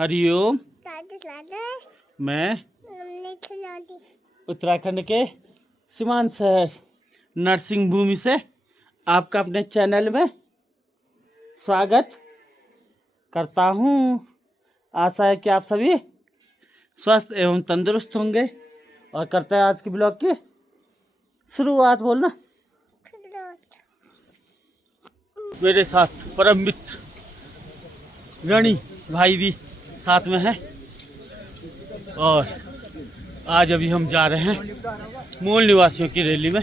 हरिओम। मैं उत्तराखंड के सीमांत शहर नरसिंह भूमि से आपका अपने चैनल में स्वागत करता हूँ। आशा है कि आप सभी स्वस्थ एवं तंदुरुस्त होंगे और करते हैं आज की ब्लॉग की शुरुआत। बोलना। मेरे साथ परम मित्र गणी भाई भी साथ में है और आज अभी हम जा रहे हैं मूल निवासियों की रैली में।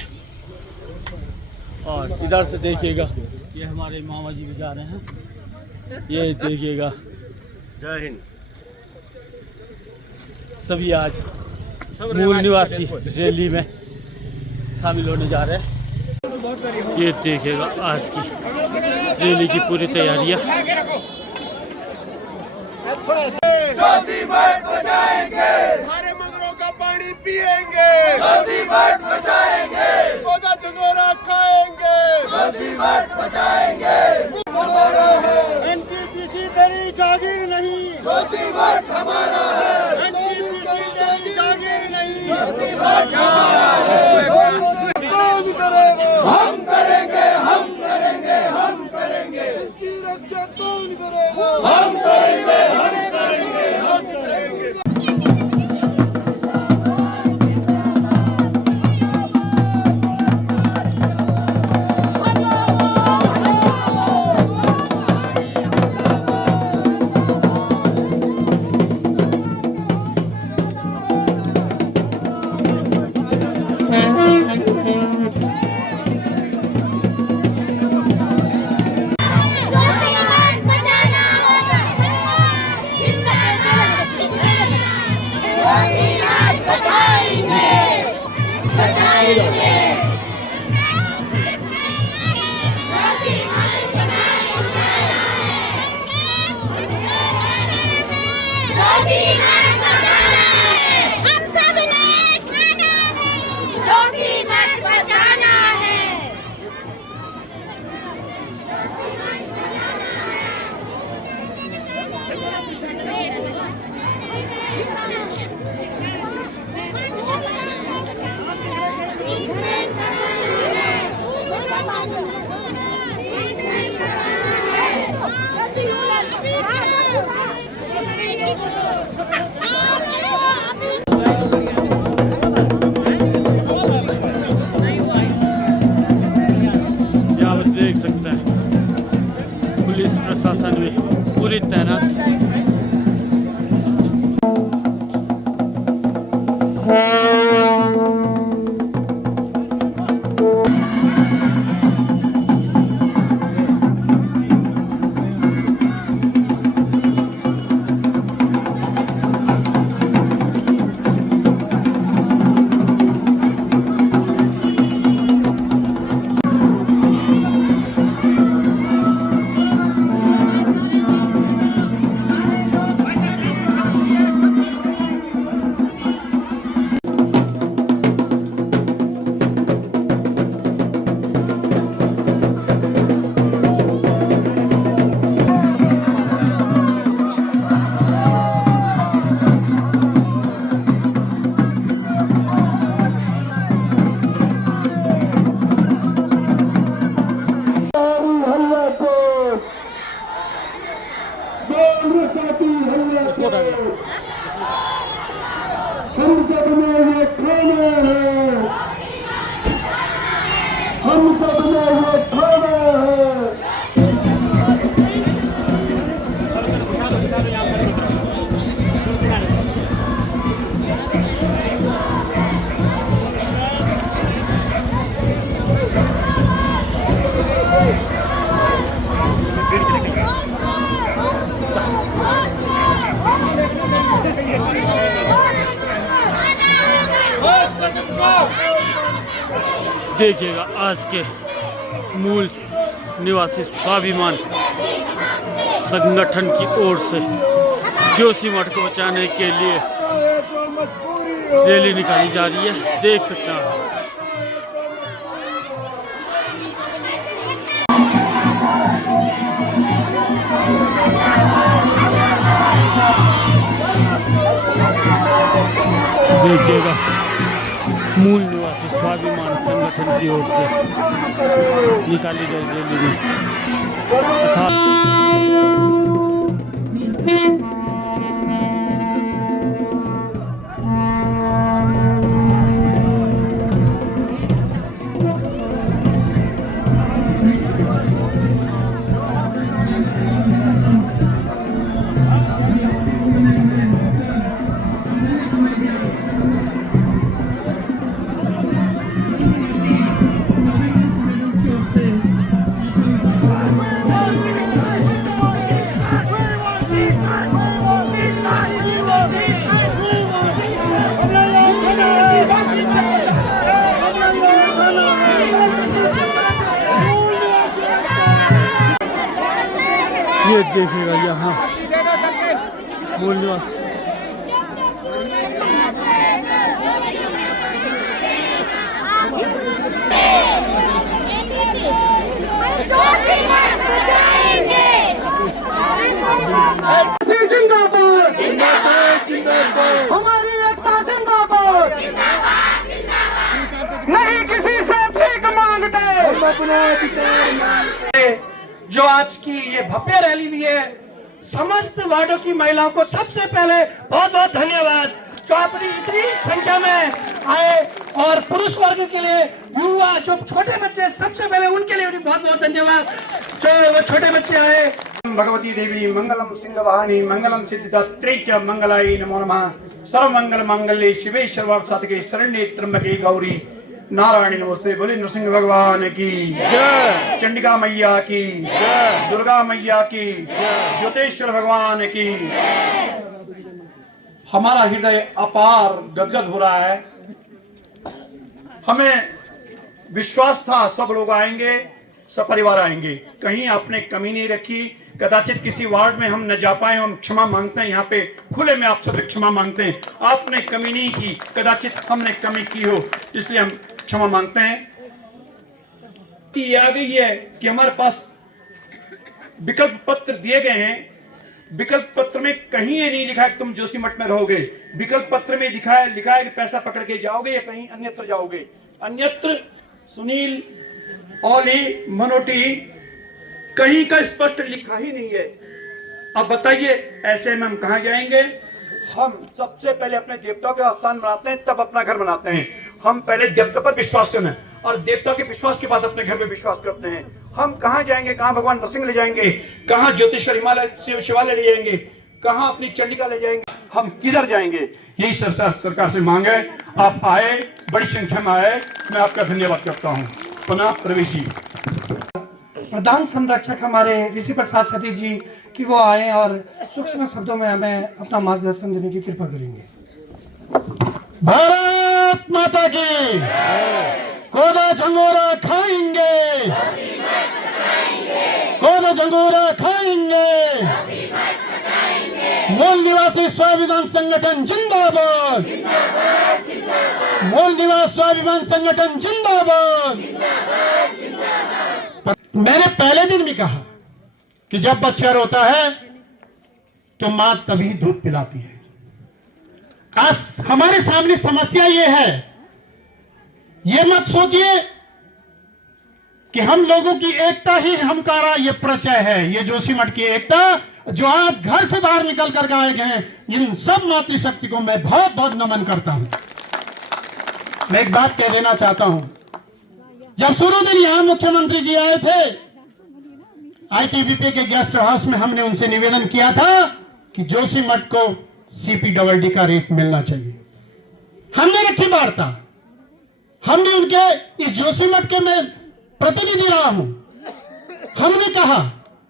और इधर से देखिएगा ये हमारे मामा जी भी जा रहे हैं। ये देखिएगा जय हिंद। सभी आज मूल निवासी रैली में शामिल होने जा रहे हैं। ये देखिएगा आज की रैली की पूरी तैयारियां। जोशीमठ बचाएंगे, हमारे मंगरों का पानी पिएंगे, जोशीमठ बचाएंगे, पौधा झंगोरा खाएंगे, जोशीमठ बचाएंगे। हमारा है एनटीपीसी तेरी जागीर नहीं, जोशीमठ हमारा है एनटीपीसी जागीर नहीं, जोशीमठ हमारा है। कौन करेगा? हम करेंगे, हम करेंगे, हम करेंगे। इसकी रक्षा कौन करेगा? हम करेंगे, हम करेंगे, हम करेंगे। देख सकते हैं पुलिस प्रशासन में पूरी तैनात। हम सब में ये खाना है, हम सब में ये खाना है। देखिएगा आज के मूल निवासी स्वाभिमान संगठन की ओर से जोशीमठ को बचाने के लिए रैली निकाली जा रही है। देख सकते हैं। देखिएगा मूल निवासी स्वाभिमान संगठन की ओर से निकाली गई रैली में ये देखिएगा यहाँ मूल निवासी जिंदाबाद जिंदाबाद जिंदाबाद हमारी एकता जिंदाबाद नहीं किसी से भीख मांगते हम अपना अधिकार जो आज की ये भव्य रैली भी है समस्त वार्डों की महिलाओं को सबसे पहले बहुत बहुत धन्यवाद जो अपनी इतनी संख्या में आए और पुरुष वर्ग के लिए युवा जो छोटे बच्चे सबसे पहले उनके लिए भी बहुत बहुत धन्यवाद जो वो छोटे बच्चे आए। भगवती देवी मंगलम सिंहवाहिनी मंगलम सिद्धिदात्री च मंगलाई नमो नमः सर्व मंगल मांगल्ये शिवे सर्वार्थ साधके शरण्ये त्र्यंबके गौरी नारायणी नमस्ते। बोले नरसिंह भगवान की जय, चंडिका मैया की जय, दुर्गा मैया की जय, ज्योतेश्वर भगवान की। हमारा हृदय अपार गदगद हो रहा है। हमें विश्वास था सब लोग आएंगे, सब परिवार आएंगे, कहीं आपने कमी नहीं रखी। कदाचित किसी वार्ड में हम न जा पाए, हम क्षमा मांगते हैं, यहाँ पे खुले में आप सबसे क्षमा मांगते हैं। आपने कमी नहीं की, कदाचित हमने कमी की हो, इसलिए हम क्षमा मांगते हैं। कि ये आ गई है कि हमारे पास विकल्प पत्र दिए गए हैं। विकल्प पत्र में कहीं ये नहीं लिखा है कि तुम जोशीमठ में रहोगे। विकल्प पत्र में लिखा है कि पैसा पकड़ के जाओगे या कहीं अन्यत्र जाओगे। अन्यत्र सुनील, ओली, मनोटी कहीं का स्पष्ट लिखा ही नहीं है। अब बताइए ऐसे में हम कहाँ जाएंगे? हम सबसे पहले अपने देवताओं के स्थान बनाते हैं, तब अपना घर बनाते हैं। हम पहले देवता पर विश्वास करना है और देवता के विश्वास के बाद अपने घर में विश्वास करते हैं। हम कहाँ जाएंगे? कहाँ भगवान नरसिंह ले जाएंगे? कहाँ ज्योतिश्वर हिमालय शिवालय ले जाएंगे? कहाँ अपनी चंडिका ले जाएंगे? हम किधर जाएंगे? यही सरकार से मांग है। आप आए, बड़ी संख्या में आए, मैं आपका धन्यवाद करता हूँ। पुनः प्रवेश जी, प्रधान संरक्षक हमारे ऋषि प्रसाद सती जी कि वो आए और सूक्ष्म शब्दों में हमें अपना मार्गदर्शन देने की कृपा करेंगे। भारत माता की कोदा झंगोरा खाएंगे, कोदा झंगोरा खाएंगे। मूल निवासी स्वाभिमान संगठन जिंदाबाद, मूल निवासी स्वाभिमान संगठन जिंदाबाद। मैंने पहले दिन भी कहा कि जब बच्चा रोता है तो मां तभी दूध पिलाती है। आज हमारे सामने समस्या ये है, ये मत सोचिए कि हम लोगों की एकता ही हमकारा ये प्रचय है। ये जोशीमठ की एकता जो आज घर से बाहर निकल कर आए गए, इन सब मातृशक्ति को मैं बहुत बहुत नमन करता हूं। मैं एक बात कह देना चाहता हूं, जब शुरू दिन यहां मुख्यमंत्री जी आए थे, आईटीबीपी के गेस्ट हाउस में हमने उनसे निवेदन किया था कि जोशीमठ को CPDD का रेट मिलना चाहिए। हमने रखी वार्ता, हमने उनके इस जोशीमठ के मैं प्रतिनिधि रहा हूं, हमने कहा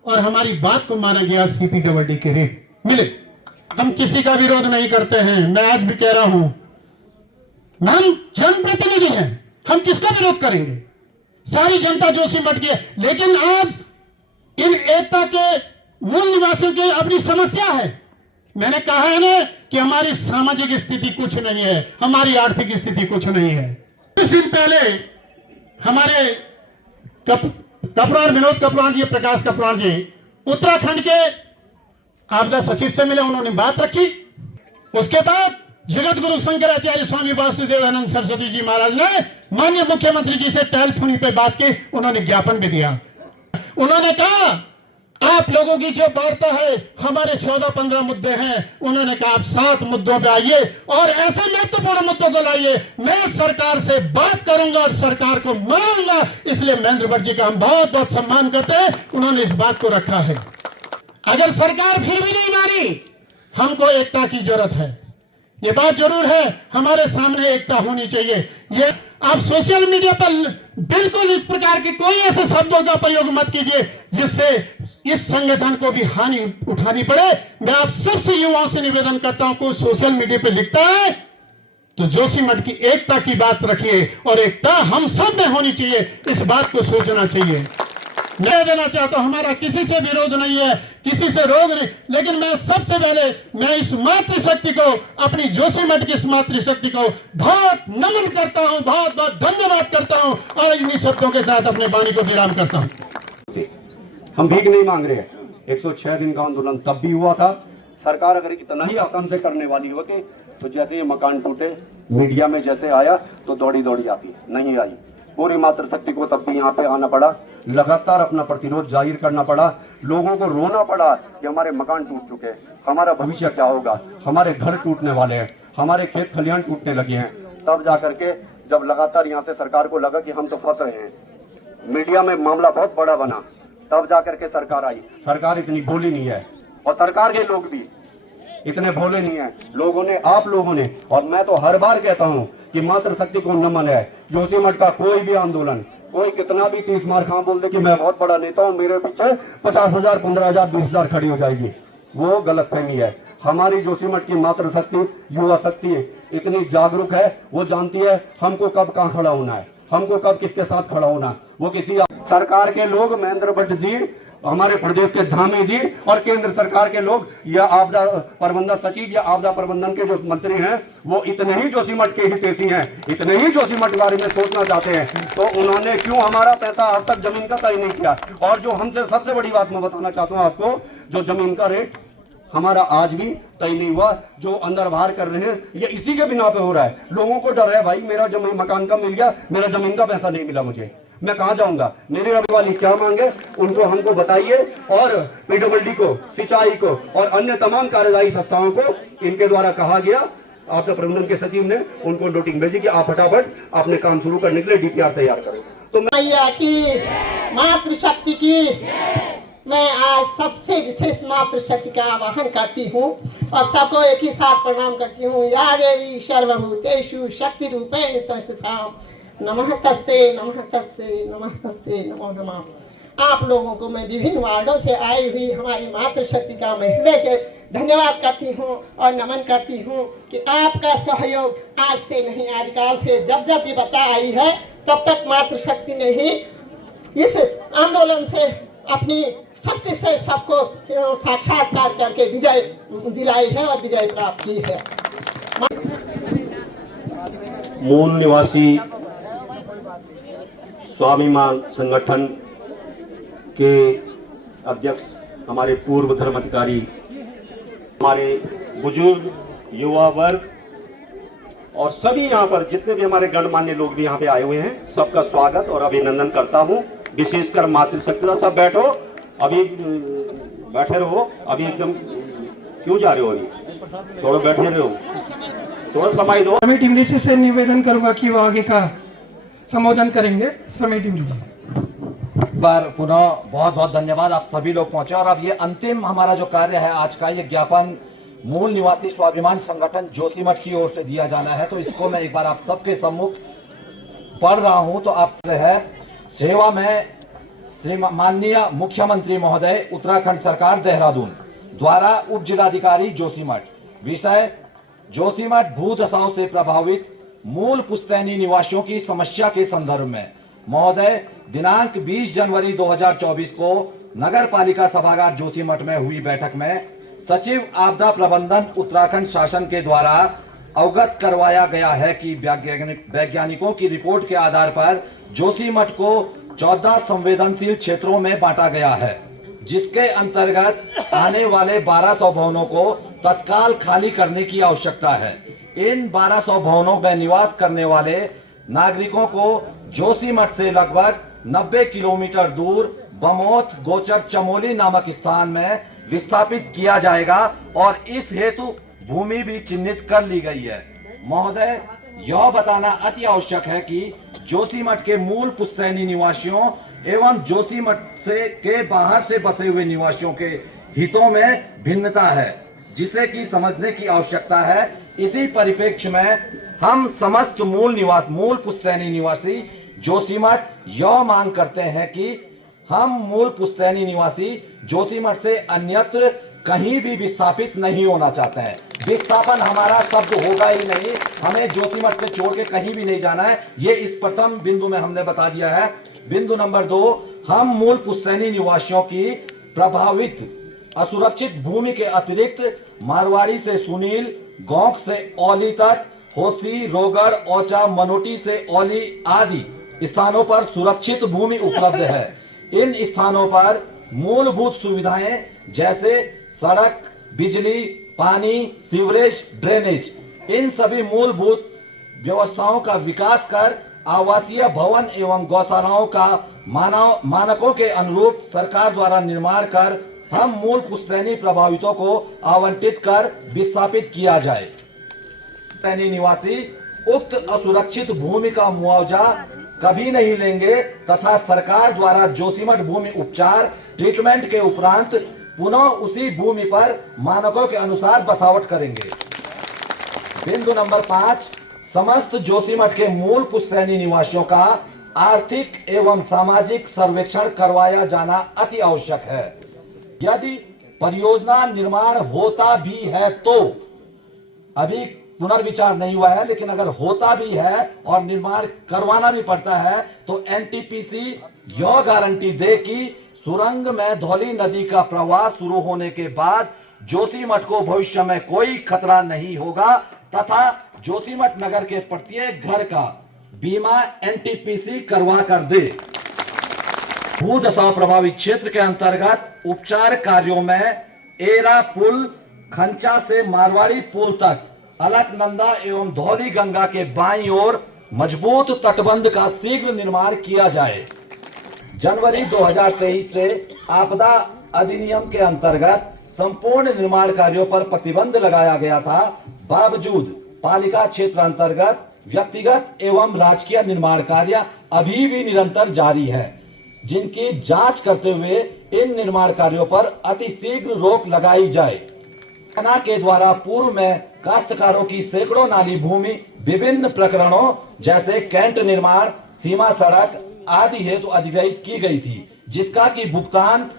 और हमारी बात को माना गया, CPDD के रेट मिले। हम किसी का विरोध नहीं करते हैं, मैं आज भी कह रहा हूं, हम जनप्रतिनिधि हैं, हम किसका विरोध करेंगे? सारी जनता जोशीमठ की है। लेकिन आज इन एकता के मूल निवासियों की अपनी समस्या है। मैंने कहा है ना कि हमारी सामाजिक स्थिति कुछ नहीं है, हमारी आर्थिक स्थिति कुछ नहीं है। कुछ दिन पहले हमारे कपरान, विनोद कपरान जी, प्रकाश कपरान जी उत्तराखंड के आपदा सचिव से मिले, उन्होंने बात रखी। उसके बाद जगत गुरु शंकराचार्य स्वामी वासुदेवानंद सरस्वती जी महाराज ने माननीय मुख्यमंत्री जी से टेलीफोन पे बात की, उन्होंने ज्ञापन भी दिया। उन्होंने कहा आप लोगों की जो वार्ता है, हमारे 14-15 मुद्दे हैं, उन्होंने कहा आप 7 मुद्दों पे आइए और ऐसे महत्वपूर्ण मुद्दों को लाइए, मैं सरकार से बात करूंगा और सरकार को मनाऊंगा। इसलिए महेंद्र भट्ट जी का हम बहुत बहुत सम्मान करते हैं, उन्होंने इस बात को रखा है। अगर सरकार फिर भी नहीं मानी, हमको एकता की जरूरत है। ये बात जरूर है, हमारे सामने एकता होनी चाहिए। ये आप सोशल मीडिया पर बिल्कुल इस प्रकार के कोई ऐसे शब्दों का प्रयोग मत कीजिए जिससे इस संगठन को भी हानि उठानी पड़े। मैं आप सबसे युवाओं से निवेदन करता हूं, कोई सोशल मीडिया पे लिखता है तो जोशीमठ की एकता की बात रखिए और एकता हम सब में होनी चाहिए, इस बात को सोचना चाहिए। मैं देना चाहता हूं, हमारा किसी से विरोध नहीं है, किसी से रोग नहीं, लेकिन मैं सबसे पहले मैं इस मातृशक्ति को, अपनी जोशीमठ की इस मातृशक्ति को बहुत नमन करता हूं, बहुत बहुत धन्यवाद करता हूं और इन्हीं शब्दों के साथ अपने वाणी को विराम करता हूं। हम भीख नहीं मांग रहे हैं। 106 दिन का आंदोलन तब भी हुआ था। सरकार अगर इतना ही आसान से करने वाली होती तो जैसे ये मकान टूटे मीडिया में जैसे आया तो दौड़ी दौड़ी आती, नहीं आई। पूरी मातृशक्ति को तब भी यहाँ पे आना पड़ा, लगातार अपना प्रतिरोध जाहिर करना पड़ा, लोगों को रोना पड़ा कि हमारे मकान टूट चुके हैं, हमारा भविष्य क्या होगा, हमारे घर टूटने वाले हैं, हमारे खेत खलिहान टूटने लगे हैं। तब जा करके जब लगातार यहाँ से सरकार को लगा कि हम तो फंस रहे हैं, मीडिया में मामला बहुत बड़ा बना, तब जा करके सरकार आई। सरकार इतनी भोली नहीं है और सरकार के लोग भी इतने भोले नहीं है। लोगों ने, आप लोगों ने, और मैं तो हर बार कहता हूं कि मातृशक्ति को नमन है। जोशीमठ का कोई भी आंदोलन, कोई कितना भी 30 मार खां बोल दे कि मैं बहुत बड़ा नेता हूं, मेरे पीछे 50,000, 15,000, 20,000 खड़ी हो जाएगी, वो गलतफहमी है। हमारी जोशीमठ की मातृशक्ति, युवा शक्ति इतनी जागरूक है, वो जानती है हमको कब कहां खड़ा होना है, हमको कब किसके साथ खड़ा होना है। वो किसी सरकार के लोग, महेंद्र भट्ट जी, हमारे प्रदेश के धामी जी और केंद्र सरकार के लोग या आपदा प्रबंधन सचिव या आपदा प्रबंधन के जो मंत्री हैं, वो इतने ही जोशीमठ के हितैषी हैं, इतने ही जोशीमठ के बारे में सोचना चाहते हैं, तो उन्होंने क्यों हमारा पैसा आज तक जमीन का तय नहीं किया। और जो हमसे सबसे बड़ी बात मैं बताना चाहता हूँ आपको, जो जमीन का रेट हमारा आज भी तय नहीं हुआ, जो अंदर बाहर कर रहे हैं ये इसी के बिना पे हो रहा है। लोगों को डर है भाई, मेरा जमीन मकान का मिल गया, मेरा जमीन का पैसा नहीं मिला, मुझे मैं कहां जाऊंगा, मेरी रबी वाली क्या मांगे उनको हमको बताइए। और पीडब्ल्यूडी को, सिंचाई को और अन्य तमाम कार्यदायी संस्थाओं को इनके द्वारा कहा गया, आपदा प्रबंधन के सचिव ने उनको नोटिंग भेजी कि आप फटाफट अपने काम शुरू करने के लिए डीपीआर तैयार करो। तो मैया की, मातृशक्ति की मैं आज सबसे विशेष मातृशक्ति का आवाहन करती हूँ और सबको एक ही साथ प्रणाम करती हूँ। या देवी सर्वभूतेषु शक्ति रूपेण संस्थिता, नमः तस्से नमः तस्से नमः तस्से नमो नमः। आप लोगों को मैं विभिन्न वार्डों से आई हुई हमारी मातृशक्ति का मैं हृदय से धन्यवाद करती हूँ और नमन करती हूँ कि आपका सहयोग आज से नहीं, आदिकाल से जब जब भी बता आई है तब तक मातृशक्ति ने ही इस आंदोलन से अपनी शक्ति से सबको साक्षात्कार करके विजय दिलाई है और विजय प्राप्त की है। मूल निवासी स्वाभिमान संगठन के अध्यक्ष, हमारे पूर्व धर्माधिकारी, हमारे बुजुर्ग, युवा वर्ग और सभी यहाँ पर जितने भी हमारे गणमान्य लोग भी यहाँ पे आए हुए हैं, सबका स्वागत और अभिनंदन करता हूँ। विशेषकर मातृशक्ति, सब बैठो, अभी बैठे रहो, अभी एकदम क्यों जा रहे हो, अभी थोड़ा बैठे रहो, थोड़ा समय दो। समेत इंग्लिश से निवेदन करूंगा कि वो आगे का संबोधन करेंगे। समेत इंग्लिश बार पुनः बहुत बहुत धन्यवाद, आप सभी लोग पहुंचे। और अब ये अंतिम हमारा जो कार्य है आज का, ये ज्ञापन मूल निवासी स्वाभिमान संगठन जोशीमठ की ओर से दिया जाना है, तो इसको मैं एक बार आप सबके सम्मुख पढ़ रहा हूं। तो आपसे है, सेवा में श्री माननीय मुख्यमंत्री महोदय, उत्तराखंड सरकार देहरादून द्वारा उप जिलाधिकारी जोशीमठ, विषय जोशीमठ भूदशाओं से प्रभावित मूल पुश्तैनी निवासियों की समस्या के संदर्भ में। महोदय, दिनांक 20 जनवरी 2024 को नगर पालिका सभागार जोशीमठ में हुई बैठक में सचिव आपदा प्रबंधन उत्तराखंड शासन के द्वारा अवगत करवाया गया है कि वैज्ञानिकों की रिपोर्ट के आधार पर जोशीमठ को 14 संवेदनशील क्षेत्रों में बांटा गया है, जिसके अंतर्गत आने वाले 1200 भवनों को तत्काल खाली करने की आवश्यकता है। इन 1200 भवनों में निवास करने वाले नागरिकों को जोशीमठ से लगभग 90 किलोमीटर दूर बमोत गोचर चमोली नामक स्थान में विस्थापित किया जाएगा और इस हेतु भूमि भी चिन्हित कर ली गई है। महोदय, यह बताना अति आवश्यक है कि जोशीमठ के मूल पुश्तैनी निवासियों एवं जोशीमठ से के बाहर से बसे हुए निवासियों के हितों में भिन्नता है, जिसे कि समझने की आवश्यकता है। इसी परिप्रेक्ष्य में हम समस्त मूल पुश्तैनी निवासी जोशीमठ यह मांग करते हैं कि हम मूल पुश्तैनी निवासी जोशीमठ से अन्यत्र कहीं भी विस्थापित नहीं होना चाहते हैं। विस्थापन हमारा शब्द होगा ही नहीं, हमें जोशीमठ से छोड़ के कहीं भी नहीं जाना है। ये इस प्रथम बिंदु में हमने बता दिया है। बिंदु नंबर 2, हम मूल पुश्तैनी निवासियों की प्रभावित असुरक्षित भूमि के अतिरिक्त मारवाड़ी से सुनील, गोंक से औली तक, होसी, रोगड़, औचा, मनोटी से औली आदि स्थानों पर सुरक्षित भूमि उपलब्ध है। इन स्थानों पर मूलभूत सुविधाएं जैसे सड़क, बिजली, पानी, सीवरेज, ड्रेनेज, इन सभी मूलभूत व्यवस्थाओं का विकास कर आवासीय भवन एवं गौशालाओं का मानकों के अनुरूप सरकार द्वारा निर्माण कर हम मूल पुश्तैनी प्रभावितों को आवंटित कर विस्थापित किया जाए। पुश्तैनी निवासी उक्त असुरक्षित भूमि का मुआवजा कभी नहीं लेंगे तथा सरकार द्वारा जोशीमठ भूमि उपचार ट्रीटमेंट के उपरांत पुनः उसी भूमि पर मानकों के अनुसार बसावट करेंगे। बिंदु नंबर 5, समस्त जोशीमठ के मूल पुश्तैनी निवासियों का आर्थिक एवं सामाजिक सर्वेक्षण करवाया जाना अति आवश्यक है। यदि परियोजना निर्माण होता भी है तो, अभी पुनर्विचार नहीं हुआ है, लेकिन अगर होता भी है और निर्माण करवाना भी पड़ता है तो एनटीपीसी यह गारंटी दे कि सुरंग में धौली नदी का प्रवाह शुरू होने के बाद जोशीमठ को भविष्य में कोई खतरा नहीं होगा तथा जोशीमठ नगर के प्रत्येक घर का बीमा एनटीपीसी करवा कर दे। भूदशा प्रभावित क्षेत्र के अंतर्गत उपचार कार्यों में एरा पुल, खंचा से मारवाड़ी पुल तक अलकनंदा एवं धौली गंगा के बाईं ओर मजबूत तटबंध का शीघ्र निर्माण किया जाए। जनवरी 2023 से आपदा अधिनियम के अंतर्गत संपूर्ण निर्माण कार्यों पर प्रतिबंध लगाया गया था। बावजूद पालिका क्षेत्र अंतर्गत व्यक्तिगत एवं राजकीय निर्माण कार्य अभी भी निरंतर जारी है, जिनकी जांच करते हुए इन निर्माण कार्यों पर अतिशीघ्र रोक लगाई जाए। सेना के द्वारा पूर्व में काश्तकारों की सैकड़ों नाली भूमि विभिन्न प्रकरणों जैसे कैंट निर्माण, सीमा सड़क आदि हेतु अधिग्रहित की गई थी, जिसका कि भुगतान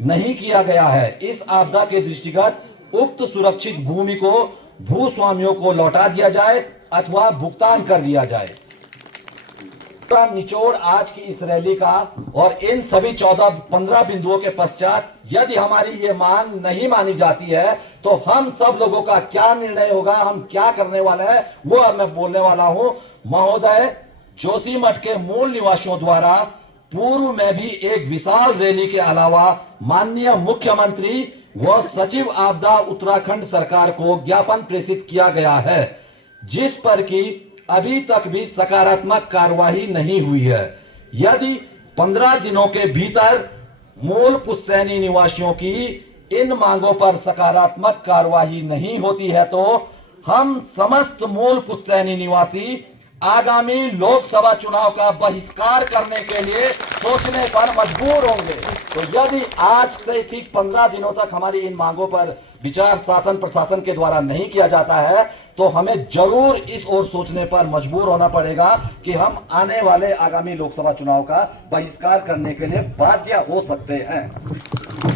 नहीं किया गया है। इस आपदा के दृष्टिगत उक्त सुरक्षित भूमि को भूस्वामियों को लौटा दिया जाए अथवा भुगतान कर दिया जाए। निचोड़ आज की इस रैली का और इन सभी 14-15 बिंदुओं के पश्चात यदि हमारी ये मांग नहीं मानी जाती है तो हम सब लोगों का क्या निर्णय होगा, हम क्या करने वाले हैं, वो अब मैं बोलने वाला हूं। महोदय, जोशीमठ के मूल निवासियों द्वारा पूर्व में भी एक विशाल रैली के अलावा माननीय मुख्यमंत्री व सचिव आपदा उत्तराखंड सरकार को ज्ञापन प्रेषित किया गया है, जिस पर कि अभी तक भी सकारात्मक कार्यवाही नहीं हुई है। यदि 15 दिनों के भीतर मूल पुश्तैनी निवासियों की इन मांगों पर सकारात्मक कार्यवाही नहीं होती है तो हम समस्त मूल पुश्तैनी निवासी आगामी लोकसभा चुनाव का बहिष्कार करने के लिए सोचने पर मजबूर होंगे। तो यदि आज से ठीक 15 दिनों तक हमारी इन मांगों पर विचार शासन प्रशासन के द्वारा नहीं किया जाता है तो हमें जरूर इस ओर सोचने पर मजबूर होना पड़ेगा कि हम आने वाले आगामी लोकसभा चुनाव का बहिष्कार करने के लिए बाध्य हो सकते हैं।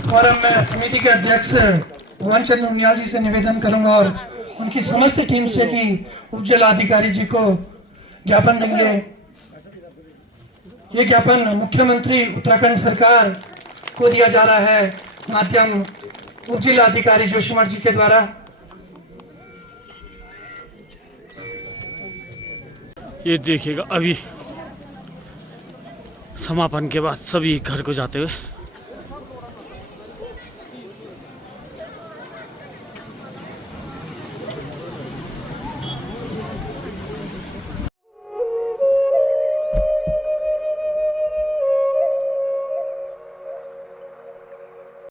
और मैं समिति के अध्यक्ष भुवन चंद्र उनियाल जी से निवेदन करूंगा और उनकी समस्त टीम से कि उपजिला अधिकारी जी को ज्ञापन देंगे। ये ज्ञापन मुख्यमंत्री उत्तराखंड सरकार को दिया जा रहा है माध्यम उपजिला अधिकारी जोशीमठ जी के द्वारा। ये देखिएगा अभी समापन के बाद सभी घर को जाते हुए